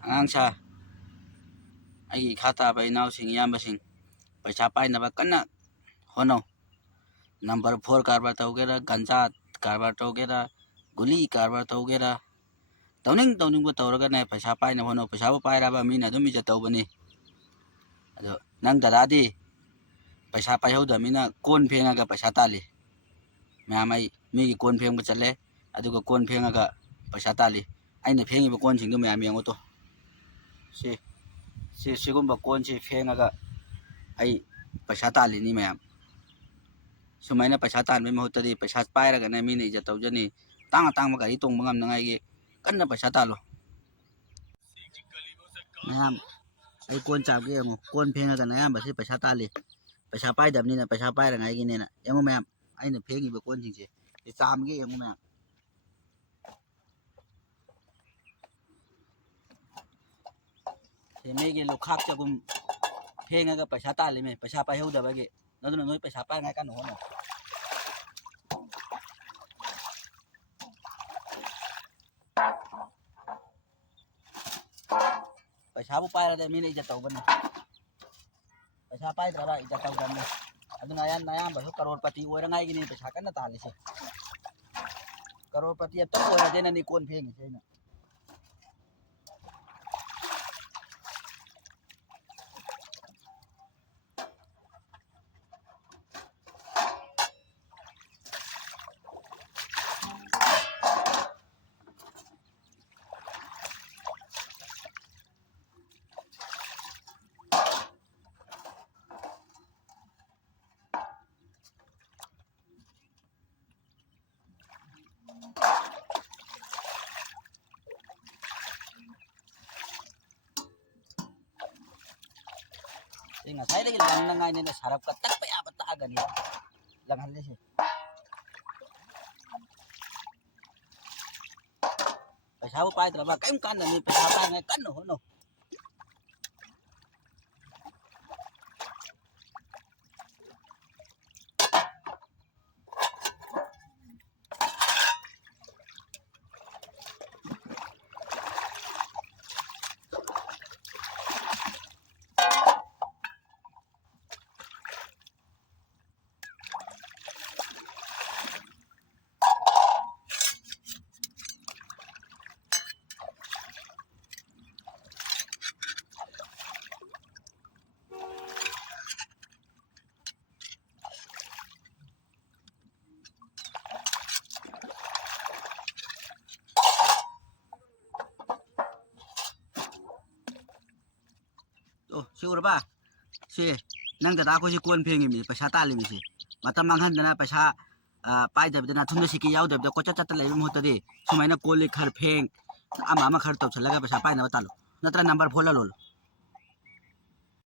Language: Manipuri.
ꯑꯉꯥꯡꯁꯥ ꯑꯩꯒꯤ ꯏꯈꯥ ꯇꯥꯕ ꯏꯅꯥꯎꯁꯤꯡ ꯏꯌꯥꯝꯕꯁꯤꯡ ꯄꯩꯁꯥ ꯄꯥꯏꯅꯕ ꯀꯟꯅ ꯍꯣꯠꯅꯧ ꯅꯝꯕꯔ 4 ꯀꯥꯔꯕꯥꯔ ꯇꯧꯒꯦꯔꯥ ꯒꯟꯖꯥ ꯀꯥꯔꯕꯥꯔ ꯇꯧꯒꯦꯔꯥ ꯒꯨꯂꯤ ꯀꯥꯔꯕꯥꯔ ꯇꯧꯒꯦꯔꯥ ꯇꯧꯅꯤꯡꯕ ꯇꯧꯔꯒꯅꯦ ꯄꯩꯁꯥ ꯄꯥꯏꯅꯕ ꯍꯣꯠꯅꯧ ꯄꯩꯁꯥꯕꯨ ꯄꯥꯏꯔꯕ ꯃꯤꯅ ꯑꯗꯨꯝ ꯏꯖꯠ ꯇꯧꯕꯅꯤ ꯑꯗꯣ ꯅꯪ ꯗꯗꯥꯗꯤ ꯄꯩꯁꯥ ꯄꯥꯏꯍꯧꯗꯕꯅꯤꯅ ꯀꯣꯟ ꯐꯦꯡꯉꯒ ꯄꯩꯁꯥ ꯇꯥꯜꯂꯤ ꯃꯌꯥꯝ ꯑꯩ ꯃꯤꯒꯤ ꯀꯣꯟ ꯐꯦꯡꯕ ꯆꯠꯂꯦ ꯑꯗꯨꯒ ꯀꯣꯟ ꯐꯦꯡꯉꯒ ꯄꯩꯁꯥ ꯇꯥꯜꯂꯤ ꯑꯩꯅ ꯐꯦꯡꯉꯤꯕ ꯀꯣꯟꯁꯤꯡꯗꯨ ꯃꯌꯥꯝ ꯌꯦꯡꯉꯣ ꯇꯣ सिगुम्बा कोन से फेंगा आई पैसा तालिनी मैम सुमाइना पैसा तानबे महत्तदी पैसा पाइरगने मीने इज्जत तौजनी तांग गाड़ी तोंब ngai कन्ना पैसा तालो मैम आई कोन चाबगे यमो कोन फेंगा नयाम बसे पैसा ताली पैसा पाइदबनीना पैसा पाइरंगाई गिनेना यमो मैम आइना फेंगिबे कोन सिंसे ए चामगे यमो मैम मेगे लोखाक चगुम फेंगा पैसा ताले में पैसा पाइहौदबगे नदुना नोय पैसा पाइंगाय कानो होनो पैसा बु पाइरदे मीने इज्जत तौबने पैसा पाइद्रबा इज्जत तौदबने अदुना यान नयाम बसो करोड़पति ओइरंगाय गिने पैसा कन्ना तालिसे करोड़पति अत ओइरदेना नि कोन फेंगिसे ना ngasai lagi lang ngai ne sarap ka tak pa ya bata gani lang halle se paisa bu pai tra ba kaim kan ni paisa pa ngai kan no no sure बा से नंग दादा को कोन फेंगी मी पैसा ताली मी से मत मांगहन दना पैसा पाइ दबदना थुन सिकी याव दबद को चट लेबे महतदे सुमाइना कोली खर फेंग आमा खर तब छलगा पैसा पाइ न बतालो नत्र नंबर फोला लोल